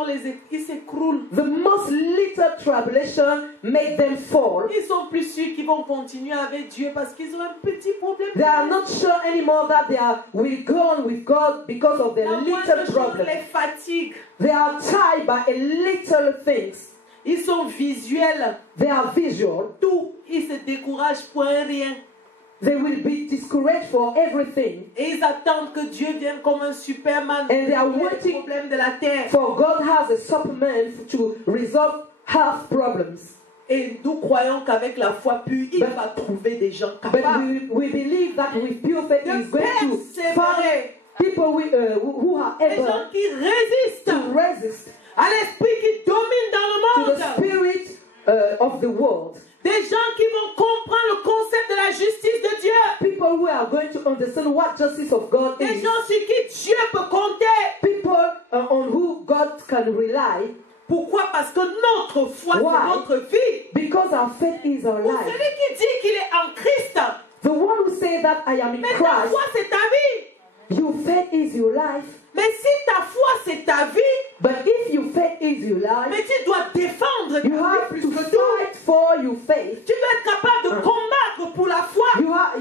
ils s'écroulent. The most little tribulation make them fall. Ils sont plus sûrs qu'ils vont continuer avec Dieu parce qu'ils ont un petit problème. They are not sure anymore that will go on with God because of their La moindre little chose problem. les fatigue. They are tied by a little things. Ils sont visuels. They are visual. Tout. Ils se découragent pour un rien. They will be discouraged for everything. Et ils attendent que Dieu vienne comme un Superman And they are pour les waiting problèmes de la terre. For God has a Superman to resolve half problems. Et nous croyons qu'avec la foi pure, il But- va trouver des gens But capables we believe that with pure faith, He is de going to persévérer. find people who are Des gens able qui résistent to resist à l'esprit qui domine dans le to the monde. spirit of the world. Des gens qui vont comprendre le concept de la justice de Dieu. People who are going to understand what justice of God Des is. gens sur qui Dieu peut compter. People on who God can rely. Pourquoi? Parce que notre foi, Why? c'est notre vie. Because our faith is our Ou life. celui qui dit qu'il est en Christ. The one who say that I am in Mais ta Christ, foi, c'est ta vie. your faith is your life. Mais si ta foi, c'est ta vie, But if your faith is your life, mais tu dois défendre ta you vie have plus to que tout. fight for your faith. Tu dois être capable de combattre pour la foi.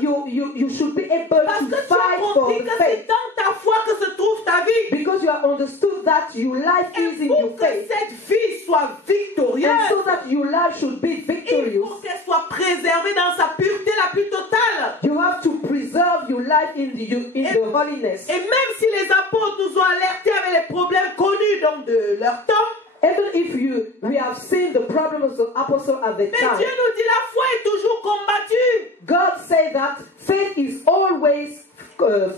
You should be able Parce to que tu as fight for compris the que c'est faith. dans ta foi que se trouve ta vie. Because you have understood that your life is Et in pour your que faith. cette vie soit victorieuse, And so that your life should be il victorious, faut qu'elle soit préservée dans sa pureté la plus totale. you have to preserve your life in the holiness. Et même si les apôtres nous ont alertés avec les problèmes connus donc de leur temps, Even if we have seen the problems of the apostle at the mais time, Dieu nous dit la foi est toujours combattue. God said that faith is always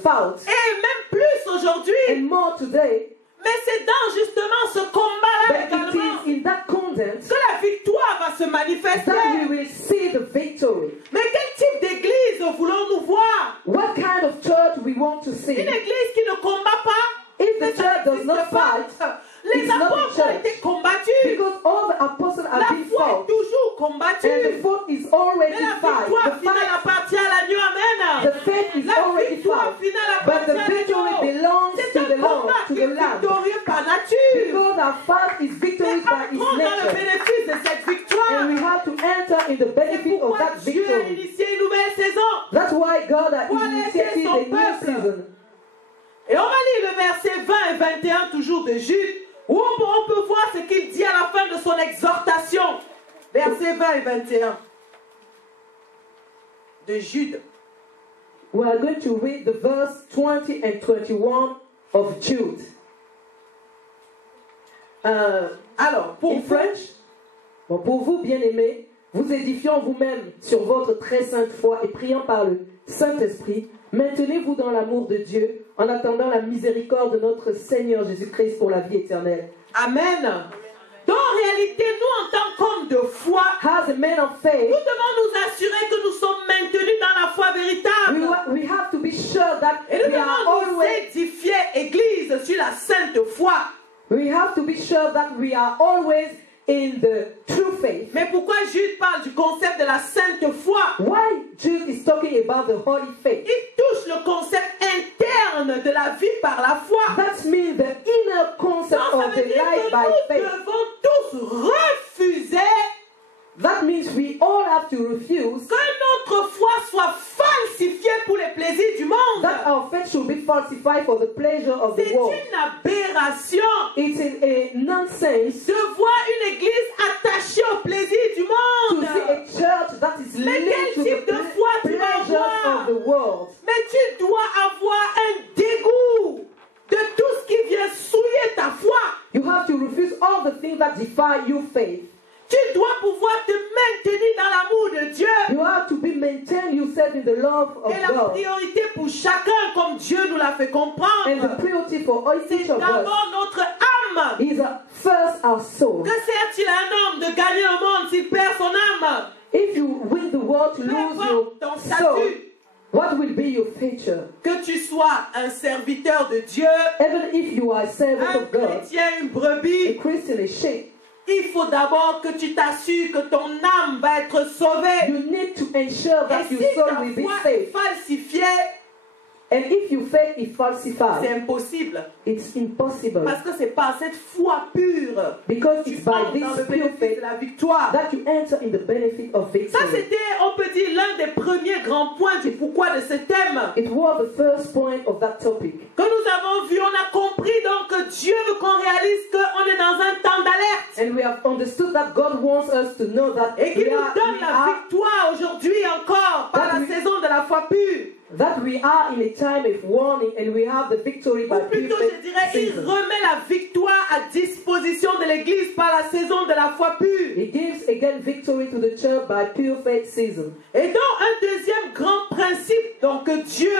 fought, Et même plus aujourd'hui. and more today. Mais c'est dans justement ce combat-là But it également is in that content que la victoire va se manifester. that we will see the victory. Mais quel type d'église voulons-nous voir? What kind of church we want to see? Une église qui ne combat pas? If the Mais ça church does n'existe not pas. fight, Les it's not a apôtres ont church. été combattus. because all the apostles La have been foi est fought, toujours and the combattue. faith is already Mais la fight. victoire The finale fight, appartient à l'agneau. Amen. the faith is La already victoire fight. finale But appartient the à victory l'agneau. belongs C'est to un the Lord, combat to qui the est Lamb. victorieux par nature. Because our fight is Mais victorious by His entrons dans le nature. bénéfice de cette victoire. And we have to enter in the C'est benefit of pourquoi that Dieu a victory. initié une nouvelle saison. That's why God has Pour initiated son a new peuple. season. Et on va lire le verset 20 et 21 toujours de Jude Où on peut voir ce qu'il dit à la fin de son exhortation. Versets 20 et 21. De Jude. We are going to read the verse 20 and 21 of Jude. Alors, In French, bon, pour vous, bien-aimés, vous édifiant vous-même sur votre très sainte foi et priant par le Saint-Esprit, maintenez-vous dans l'amour de Dieu en attendant la miséricorde de notre Seigneur Jésus-Christ pour la vie éternelle. Amen. Donc, en réalité, nous, en tant qu'hommes de foi, As a man of nous faith, devons nous assurer que nous sommes maintenus dans la foi véritable. we have to be sure that Et nous we are devons nous always édifier, Église, sur la sainte foi. we have to be sure that we are always in the true faith. Mais pourquoi Jude parle du concept de la sainte foi? Why Jude is talking about the holy faith? Il touche le concept interne de la vie par la foi. That means the inner concept Donc, ça of veut the dire life que by nous faith. devons tous refuser That means we all have to refuse que notre foi soit falsifiée pour les plaisirs du monde. that our faith should be falsified for the pleasure of the C'est world. une aberration It is a nonsense de voir une église attachée aux plaisirs du to monde. see a church that is Mais linked quel to type the de foi tu vas pleasures avoir? of the world. Mais tu dois avoir un dégoût de tout ce qui vient souiller ta foi. You have to refuse all the things that defy your faith. Tu dois pouvoir te maintenir dans l'amour de Dieu. You have to be maintain yourself in the love of Et la God. priorité pour chacun, comme Dieu nous l'a fait And the comprendre, priority for c'est each of us d'abord notre âme. is first our soul. Que sert-il à un homme de gagner le monde s'il perd son âme? If you win the world to Peu lose your importe ton soul, statut, what will be your future? que tu sois un serviteur de Dieu, Even if you are a servant un of God, chrétien, une a brebis, Christian, a sheep, il faut d'abord que tu t'assures que ton âme va être sauvée. you need to ensure Et that si your soul ta will be foi est saved. falsifiée, And if your faith is c'est falsified, impossible. it's impossible. Parce que c'est par cette foi pure Because que tu it's by entres this dans le pure bénéfice faith de la victoire. that you enter in the benefit of Ça, victory. c'était, on peut dire, l'un des premiers grands points du pourquoi de ce thème. It was the first point of that topic. Que nous avons vu, on a compris donc que Dieu veut qu'on réalise qu'on est dans un temps d'alerte. And we have understood that God wants us to know that Et qu'il we nous are, donne la victoire aujourd'hui encore par la saison de la foi pure. in a time of warning and we have the victory by Ou plutôt, pure je dirais, il season. remet la victoire à disposition de l'Église par la saison de la foi pure. He gives again victory to the church by pure faith season. Et donc, un deuxième grand principe donc, que Dieu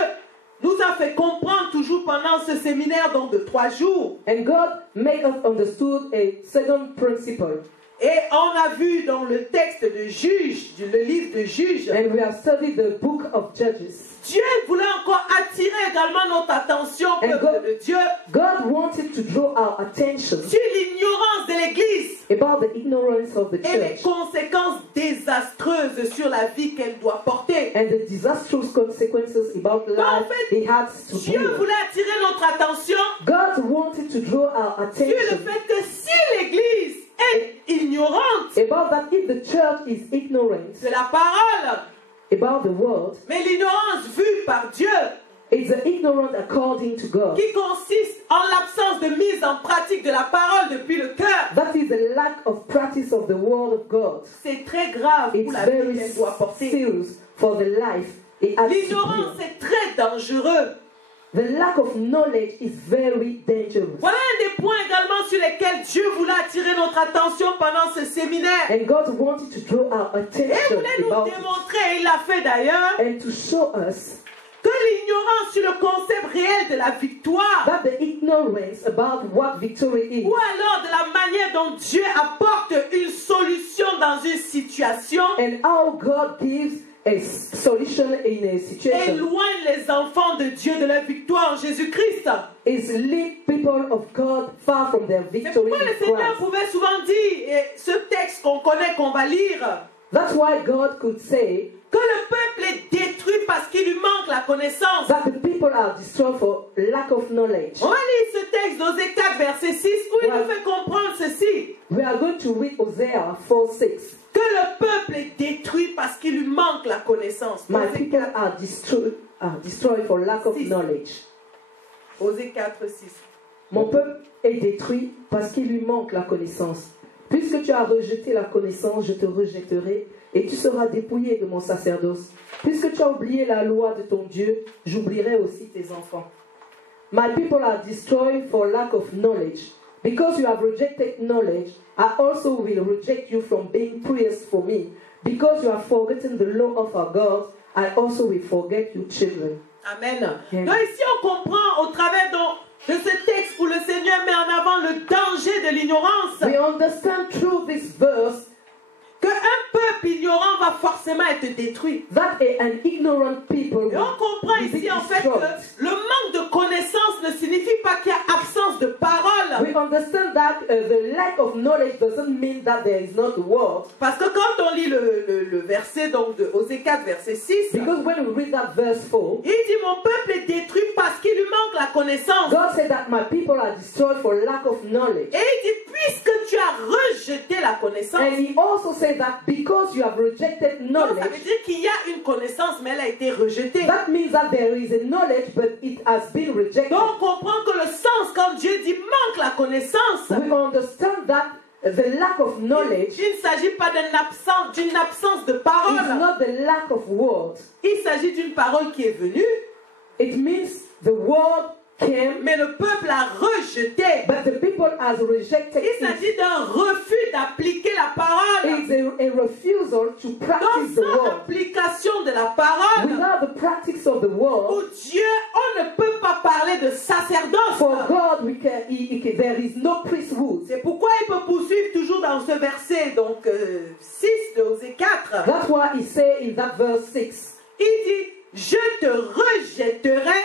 nous a fait comprendre toujours pendant ce séminaire donc, de 3 jours. And God made us understood a second principle. Et on a vu dans le texte de Juge, le livre de Juge, And we have studied the book of Judges. Dieu voulait encore attirer également notre attention, peuple de Dieu, God wanted to draw our attention sur l'ignorance de l'Église about the ignorance of the et les church conséquences désastreuses sur la vie qu'elle doit porter. and the disastrous consequences about life he has to Dieu deal. voulait attirer notre attention God wanted to draw our sur le attention fait que si l'Église est ignorante about that if the church is ignorant de la parole, about the world, mais l'ignorance vue par Dieu, it's the ignorant according to God. qui consiste en l'absence de mise en pratique de la parole depuis le cœur, That is the lack of practice of the word of God. c'est très grave pour It's la vie very qu'elle doit porter. serious for the life it has to L'ignorance deal. est très dangereux. The lack of knowledge is very dangerous. Voilà un des points également sur lesquels Dieu voulait attirer notre attention pendant ce séminaire. And God wanted to draw our Et il attention voulait nous about it démontrer, et il l'a fait d'ailleurs, and to show us que l'ignorance sur le concept réel de la victoire, that the ignorance about what victory is, ou alors de la manière dont Dieu apporte une solution dans une situation, and how God gives a solution in a situation, éloigne les enfants de Dieu de leur victoire en Jésus-Christ. is lead people of God far from their C'est victory pourquoi le in Seigneur Christ. pouvait souvent dire, et ce texte qu'on connaît, qu'on va lire, That's why God could say que le peuple est détruit parce qu'il lui manque la connaissance. that the people are destroyed for lack of knowledge. On va lire ce texte d'Osée 4, verset 6, où il Ouais. nous fait comprendre ceci. We are going to read Hosea 4:6. Que le peuple est détruit parce qu'il lui manque la connaissance. My Osée people 4, are destroyed for lack of Six. knowledge. Osée 4, 6. Mon peuple est détruit parce qu'il lui manque la connaissance. Puisque tu as rejeté la connaissance, je te rejetterai et tu seras dépouillé de mon sacerdoce. Puisque tu as oublié la loi de ton Dieu, j'oublierai aussi tes enfants. My people are destroyed for lack of knowledge. Because you have rejected knowledge, I also will reject you from being priests for me. Because you have forgotten the law of our God, I also will forget you children. Amen. Amen. Donc ici on comprend au travers de ce texte où le Seigneur met en avant le danger de l'ignorance, We understand through this verse qu'un peuple ignorant va forcément être détruit. that an ignorant people Et on comprend will be ici en fait destroyed. que le manque de connaissance ne signifie pas qu'il y a absence de parole. We understand that the lack of knowledge doesn't mean that there is not a word. Parce que quand on lit le verset donc de Osée 4 verset 6, Because when we read that verse 4, il dit mon peuple est détruit parce qu'il lui manque la connaissance. God said that my people are destroyed for lack of knowledge. Et il dit puisque tu as rejeté la connaissance. And he also said that because you have rejected Donc, ça veut knowledge, dire qu'il y a une connaissance mais elle a été rejetée. that means that there is a knowledge but it has been rejected. Donc on comprend que le sens quand Dieu dit manque la connaissance, We understand that the lack of knowledge il ne s'agit pas d'une absence de is parole. not the lack of words. Il s'agit d'une parole qui est venue, It means the word came, mais le peuple a rejeté. but the people has rejected Il it. s'agit d'un refus d'appliquer la parole. It's a refusal to Donc practice the sans word. application de la parole, Without the practice of the pour word, Dieu, on ne peut pas parler de sacerdoce. for God, there is no priesthood. C'est pourquoi il peut poursuivre toujours dans ce verset, donc 6 de Osée 4. That's why he said in that verse 6, Il dit, je te rejetterai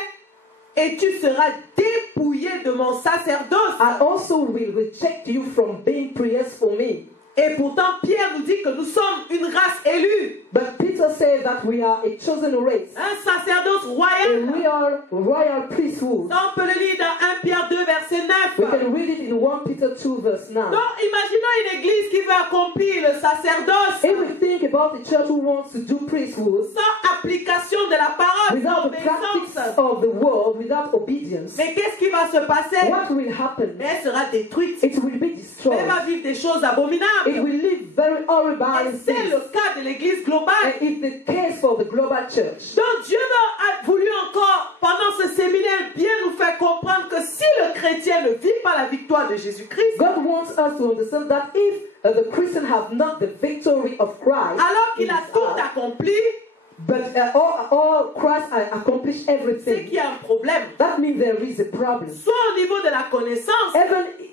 et tu seras dépouillé de mon sacerdoce. I also will reject you from being priests for me. Et pourtant, Pierre nous dit que nous sommes une race élue, But Peter says that we are a chosen race, un sacerdoce a royal. royal priesthood. Ça, on peut le lire dans 1 Pierre 2, verset 9. We can read it in 1 Peter 2 verse 9. Donc, imaginons une église qui veut accomplir le sacerdoce If we think about the church who wants to do priesthood sans application de la parole, sans without the practice obéissance. of the word, without obedience, Mais qu'est-ce qui va se passer? what will happen? Mais elle sera détruite. It will be Elle destroyed. va vivre des choses abominables. It will live very horrible Et c'est things. le cas de l'église globale. And it's the case for the global church. Donc Dieu a voulu encore, pendant ce séminaire, bien nous faire comprendre que si le chrétien ne vit pas la victoire de Jésus-Christ, God wants us to understand that if the Christian have not the victory of Christ, alors qu'il in a his tout heart, accompli, but all Christ has accomplished c'est everything, qu'il y a un problème. that means there is a problem. Soit au niveau de la connaissance,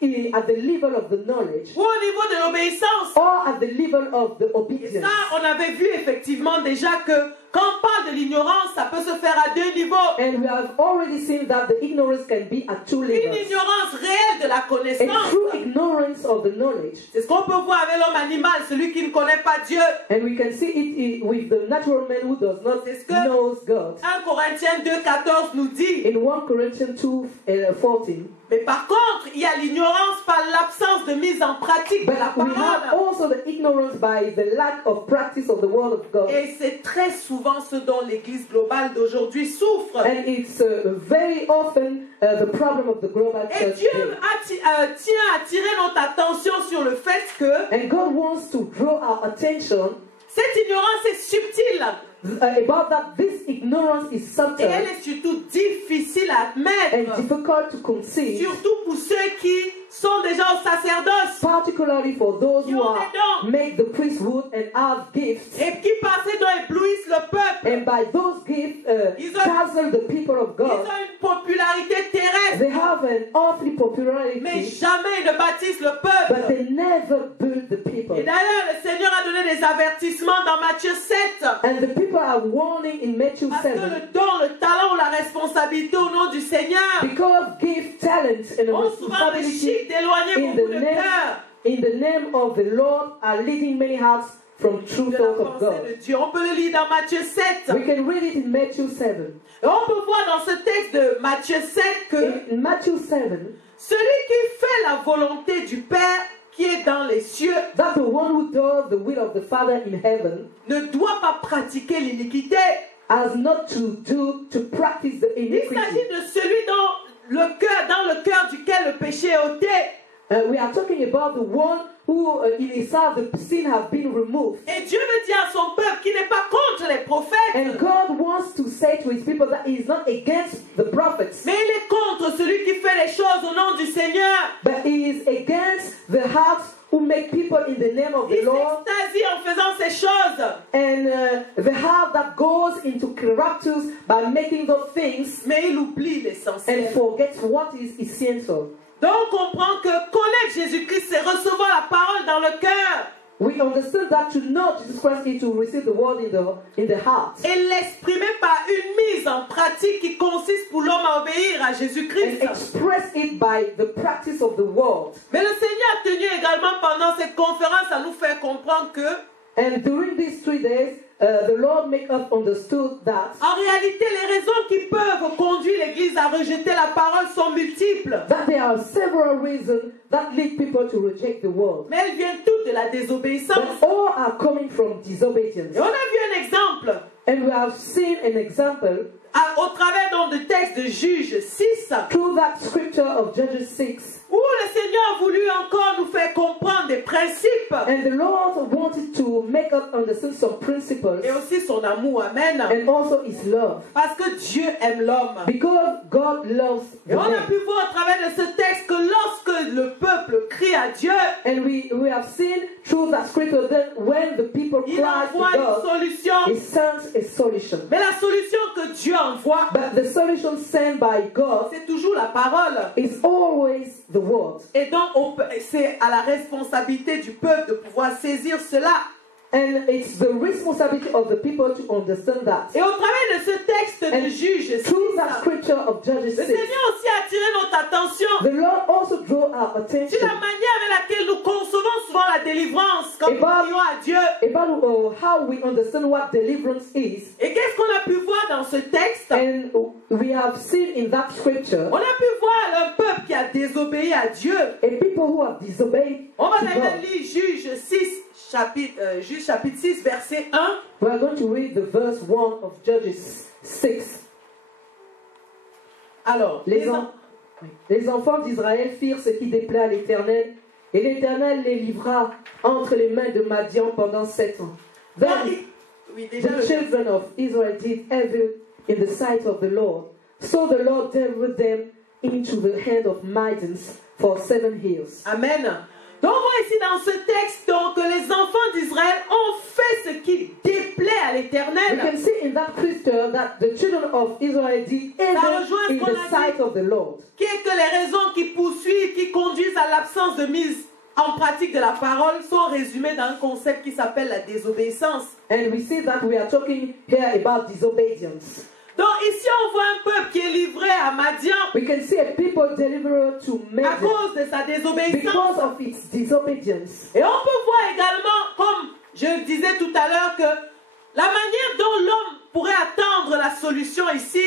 Even at the level of the knowledge, ou au niveau de l'obéissance. or at the level of the Et obedience. ça, on avait vu effectivement déjà que quand on parle de l'ignorance, ça peut se faire à deux niveaux. And we have already seen that the ignorance can be at two Une levels. ignorance réelle de la A connaissance. true ignorance of the knowledge. C'est ce qu'on peut voir avec l'homme animal, celui qui ne connaît pas Dieu. And we can see it with the natural man who does not C'est ce que- know God. 1 Corinthiens 2,14 nous dit. In 1 Corinthians 2:14. Mais par contre, il y a l'ignorance par l'absence de mise en pratique de But la we have parole. also the ignorance by the lack of practice of the word of God. Et c'est très souvent ce dont l'Église globale d'aujourd'hui souffre. And it's very often the problem of the global Et church. Dieu today. tient à attirer notre attention sur le fait que And God wants to draw our attention cette ignorance est subtile. about that this ignorance is Et subtle elle est surtout difficile à and admettre. difficult to conceive, Surtout pour ceux qui sont déjà au sacerdoce. particularly for those who Ils ont are des dons. make the priesthood and have gifts. Et qui par ces dons éblouissent le peuple. And by those gifts, Ils ont- dazzle the people of Ils God. ont une popularité terrestre. They have an earthly Mais popularity, jamais ils ne baptisent le but peuple. they never build the people. Et d'ailleurs, le Seigneur a donné des avertissements dans Matthieu 7. And the people are warning in Matthew Parce que 7 le don, le talent ou la responsabilité au nom du Seigneur because gift, talent, and ont souvent le responsibility chic d'éloigner in beaucoup the de name cœurs in the name of the Lord are leading many hearts from true de la thought of pensée de God. Dieu. On peut le lire dans Matthieu 7. We can read it in Matthew 7. Et on peut voir dans ce texte de Matthieu 7 que In Matthew 7, celui qui fait la volonté du Père qui est dans les cieux that the one who does the will of the Father in heaven ne doit pas pratiquer l'iniquité. has not to practice the Il s'agit iniquity. de celui dans le cœur duquel péché est ôté. We are talking about the one who in Isaiah the sin have been removed. Et Dieu veut dire à son peuple qu'il n'est pas contre les prophètes, And God wants to say to his people that he is not against the prophets, mais il est contre celui qui fait les choses au nom du Seigneur. but he is against the hearts who make people in the name of the Il Lord, s'extasie en faisant ces choses. and the heart that goes into characters by making those things Mais il oublie and l'essentiel. forgets what is essential. Donc on comprend que connaître Jésus-Christ, c'est recevoir la parole dans le cœur We understand that to know Jesus Christ is to receive the word in the heart et l'exprimer par une mise en pratique qui consiste pour l'homme à obéir à and Jésus-Christ. express it by the practice of the word. Mais le Seigneur a tenu également pendant cette conférence à nous faire comprendre que And during these 3 days, the Lord make us understood that en réalité, les raisons qui peuvent conduire l'Église à rejeter la parole sont multiples. there are several reasons that lead people to reject the word. Mais elles viennent toutes de la désobéissance. But all are coming from disobedience. Et on a vu un exemple And we have seen an example au travers donc du texte de Juge 6, through that scripture of Judges 6. où le Seigneur a voulu encore nous faire comprendre des principes And the Lord wanted to make us understand some principles et aussi son amour. Amen. and also his love. Parce que Dieu aime l'homme. Because God loves Et the on a man. pu voir au travers de ce texte que lorsque le peuple crie à Dieu, And we have seen through that scripture that when the people il cry to envoie une God, solution. he sends a solution. Mais la solution que Dieu envoie, But the solution sent by God c'est toujours la parole. is always the word. Et donc, c'est à la responsabilité du peuple de pouvoir saisir cela. And it's the responsibility of the people to understand that. Et au travers de ce texte de And Juge 6, through that scripture of Judges le 6, Seigneur aussi a attiré notre attention the Lord also drew our sur attention la manière avec laquelle nous concevons souvent la délivrance quand nous About- prions à Dieu. about how we understand what deliverance is. Et qu'est-ce qu'on a pu voir dans ce texte? And we have seen in that scripture On a pu voir un peuple qui a désobéi à Dieu. a people who have disobeyed On va to d'ailleurs God. lire Juge 6, Juge chapitre 6, verset 1. We are going to read the verse 1 of Judges 6. Alors, Les enfants d'Israël firent ce qui déplaît à l'Éternel, et l'Éternel les livra entre les mains de Madian pendant 7 ans. Then oui, déjà the children of Israel did evil in the sight of the Lord. So the Lord delivered them into the hand of Midians for 7 years. Amen. Donc on voit ici dans ce texte donc, que les enfants d'Israël ont fait ce qui déplaît à We l'Éternel. can see in that scripture that the children of Israel did evil rejoint ce in qu'on the a dit. sight of the Lord. Qui est que les raisons qui poursuivent, qui conduisent à l'absence de mise en pratique de la parole sont résumées dans un concept qui s'appelle la désobéissance. And we see that we are talking here about disobedience. Donc ici on voit un peuple qui est livré à Madian We can see a people delivered to à Midian cause de sa désobéissance. because of its disobedience. Et on peut voir également, comme je le disais tout à l'heure, que la manière dont l'homme pourrait attendre la solution ici,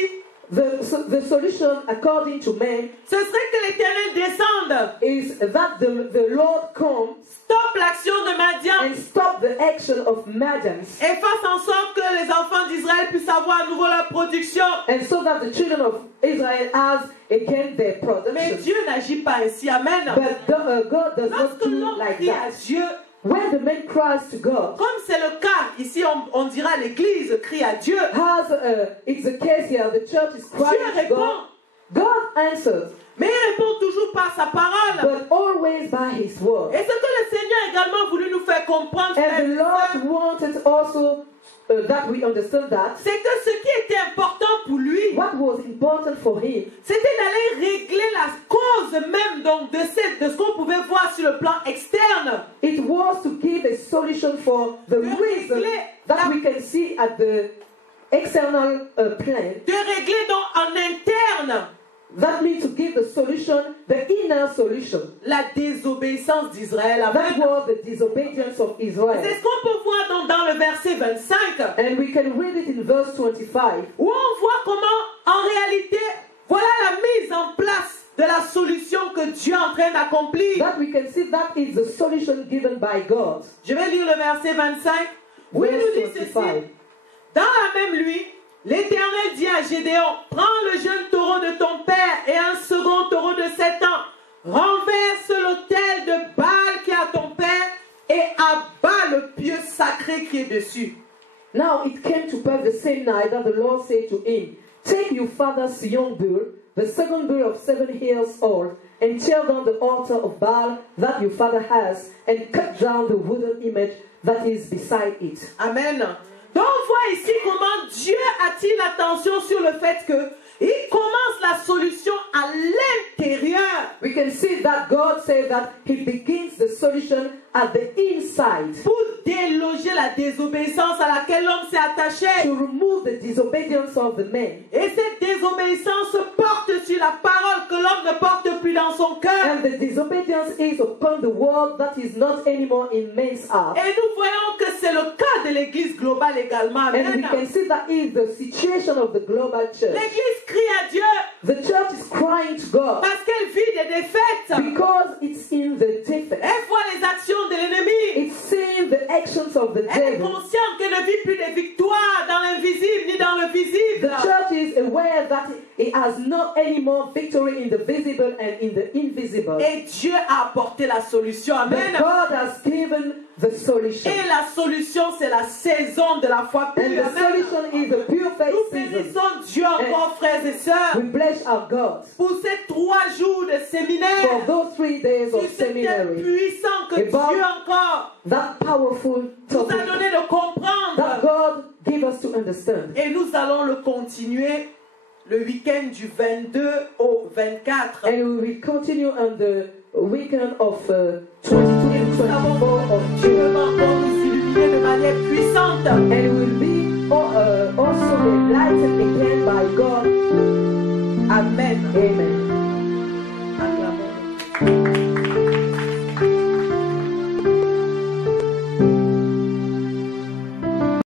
The solution, according to man, ce serait que l'Éternel descende, is that the Lord come stoppe l'action de Madian and stop the action of Madians, et fasse en sorte que les enfants d'Israël puissent avoir à nouveau leur production. and so that the children of Israel has again their Mais production. Dieu n'agit pas ainsi. Amen. But God does not Lorsque do l'homme like crie à that. Dieu, When the man cries to God, comme c'est le cas, ici on dira l'Église crie à Dieu, it's the case here, the church is Dieu crying to répond, God. God answers, mais il répond toujours par sa parole. but always by His word. Et ce que le Seigneur a également voulu nous faire comprendre, frères And et the Lord sœurs, wanted also that we understand that c'est que ce qui était important pour lui, what was important for Him c'était d'aller régler la cause même donc de ce qu'on pouvait voir sur le plan externe. it was to give a solution for the reason that we can see at the external plan. De régler donc en interne That means to give the solution, the inner solution. la désobéissance d'Israël. That Amen. was the disobedience of C'est Israel. ce qu'on peut voir donc dans le verset 25, And we can read it in verse 25, où on voit comment, en réalité, voilà la mise en place de la solution que Dieu est en train d'accomplir. that we can see that is the solution given by God. Je vais lire le verset 25. Oui, il nous dit ceci. 25. Dans la même nuit, l'Éternel dit à Gédéon, prends le jeune taureau de ton père et un second taureau de 7 ans. renverse l'autel de Baal qui est à ton père et abat le pieu sacré qui est dessus. Now it came to pass the same night that the Lord said to him, take your father's young bull, the second bull of 7 years old, and tear down the altar of Baal that your father has, and cut down the wooden image that is beside it. Amen. Donc on voit ici comment Dieu attire l'attention sur le fait que il commence la solution à l'intérieur. We can see that God said that He begins the solution at the inside. Pour déloger la désobéissance à laquelle l'homme s'est attaché. To remove the disobedience of the man. Et cette désobéissance porte sur la parole que l'homme ne porte plus dans son cœur. And the disobedience is upon the word that is not anymore in man's heart. Et nous voyons que c'est le cas de l'église globale également. Amen. And we can see that is the situation of the global church. L'église crie à Dieu. The church is crying to God. Parce qu'elle vit des défaites. Because it's in the defeat. Elle voit les actions de l'ennemi. It's seeing the actions of the Elle est devil. consciente qu'elle ne vit plus des victoires dans l'invisible ni dans le visible. The church is aware that it has not any more victory in the visible and in the invisible. Et Dieu a apporté la solution. Amen. But God has given the solution. Et la solution, c'est la saison de la foi pure. And the solution is the pure faith Nous season. bénissons Dieu encore, frères et sœurs, We bless our God pour ces 3 jours de for séminaire. those 3 days Sur of ce thème seminary. puissant que About Dieu encore That powerful nous a topic donné de that comprendre. God gave us to understand. Et nous allons le continuer le week-end du 22 au 24. And we will continue on the weekend of 22 and 24 of Dieu June. va encore nous illuminer de manière puissante. And we will be also enlightened again by God. Amen. Amen.